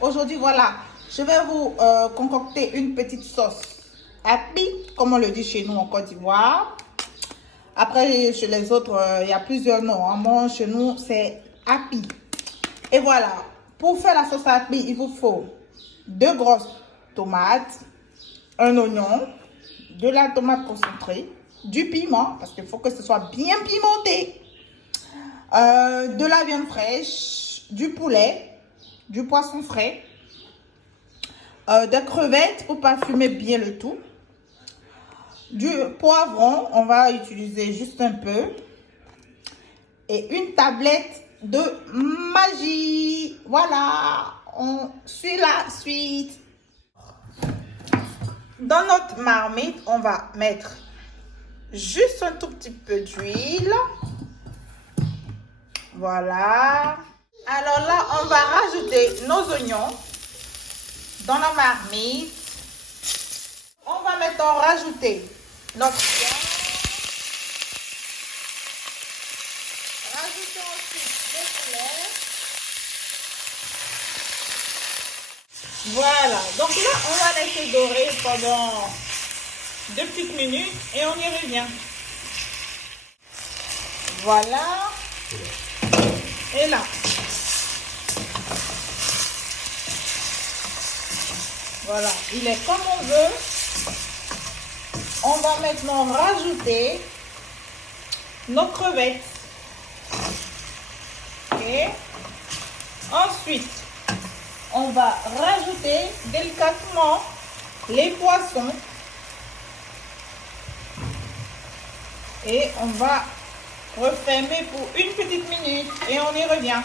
Aujourd'hui, voilà, je vais vous concocter une petite sauce happy, comme on le dit chez nous en Côte d'Ivoire. Après, chez les autres, il y a plusieurs noms. Moi, chez nous, c'est happy. Et voilà, pour faire la sauce happy, il vous faut 2 grosses tomates, un oignon, de la tomate concentrée, du piment, parce qu'il faut que ce soit bien pimenté, de la viande fraîche, du poulet, du poisson frais, des crevettes pour parfumer bien le tout, du poivron, on va utiliser juste un peu, et une tablette de magie. Voilà, on suit la suite. Dans notre marmite, on va mettre juste un tout petit peu d'huile. Voilà. Alors là, on va rajouter nos oignons dans la marmite. On va maintenant rajouter notre viande. Rajoutons ensuite le poulet. Voilà. Donc là, on va laisser dorer pendant 2 petites minutes et on y revient. Voilà. Et là. Voilà, il est comme on veut. On va maintenant rajouter nos crevettes. Et ensuite, on va rajouter délicatement les poissons. Et on va refermer pour une petite minute et on y revient.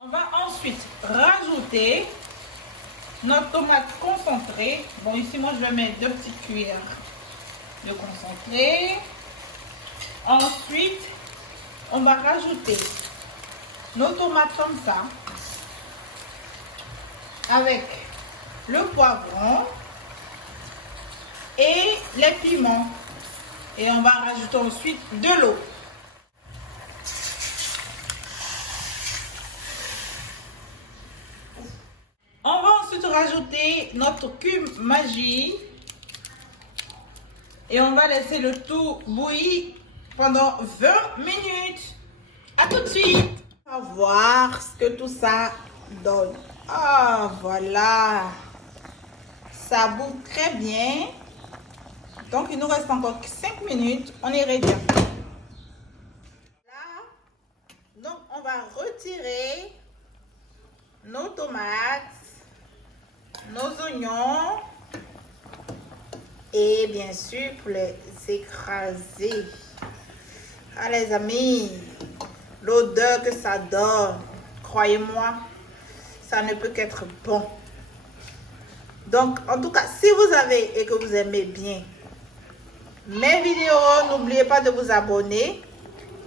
On va ensuite rajouter notre tomate concentrée. Bon, ici, moi, je vais mettre 2 petites cuillères de concentré. Ensuite, on va rajouter nos tomates comme ça, avec le poivron et les piments. Et on va rajouter ensuite de l'eau. On va ensuite rajouter notre cube magie. Et on va laisser le tout bouillir pendant 20 minutes. À tout de suite. On va voir ce que tout ça donne. Ah, voilà. Ça bout très bien. Donc, il nous reste encore 5 minutes. On y revient. Là, donc, on va retirer nos tomates, nos oignons et bien sûr pour les écraser. Ah les amis, l'odeur que ça donne, croyez-moi, ça ne peut qu'être bon. Donc en tout cas, si vous avez et que vous aimez bien mes vidéos, n'oubliez pas de vous abonner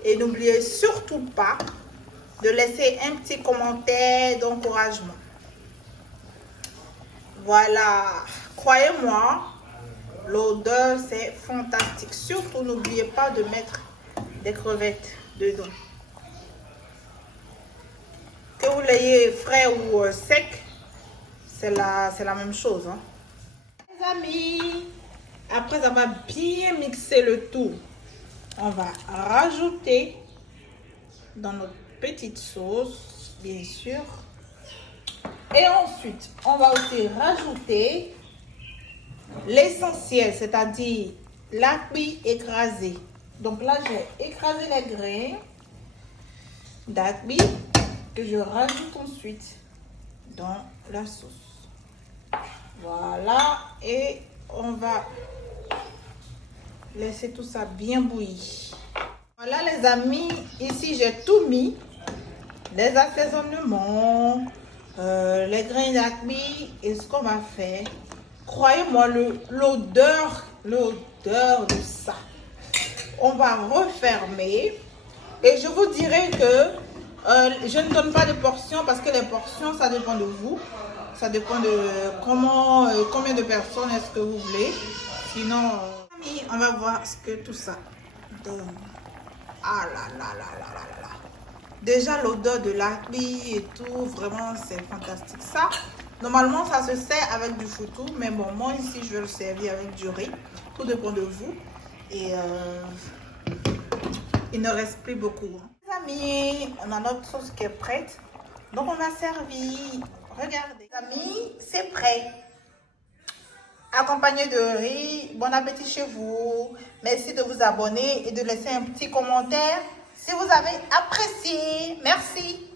et n'oubliez surtout pas de laisser un petit commentaire d'encouragement. Voilà, croyez-moi, l'odeur c'est fantastique. Surtout n'oubliez pas de mettre des crevettes dedans. Que vous l'ayez frais ou sec, c'est la même chose. Hein. Les amis, après avoir bien mixé le tout, on va rajouter dans notre petite sauce, bien sûr. Et ensuite, on va aussi rajouter l'essentiel, c'est-à-dire l'api écrasé. Donc là, j'ai écrasé les grains d'api que je rajoute ensuite dans la sauce. Voilà, et on va laisser tout ça bien bouillir. Voilà les amis, ici j'ai tout mis, les assaisonnements, les grains d'api et ce qu'on va faire. Croyez-moi, l'odeur de ça. On va refermer et je vous dirai que je ne donne pas de portions parce que les portions, ça dépend de vous. Ça dépend de combien de personnes est-ce que vous voulez. Sinon, on va voir ce que tout ça donne. Ah là là là là là là. Déjà, l'odeur de l'acbi et tout, vraiment, c'est fantastique. Ça, normalement, ça se sert avec du foutou. Mais bon, moi, ici, je vais le servir avec du riz. Tout dépend de vous. Et il ne reste plus beaucoup. Les amis, on a notre sauce qui est prête. Donc, on a servi. Regardez. Les amis, c'est prêt. Accompagné de riz. Bon appétit chez vous. Merci de vous abonner et de laisser un petit commentaire si vous avez apprécié. Merci.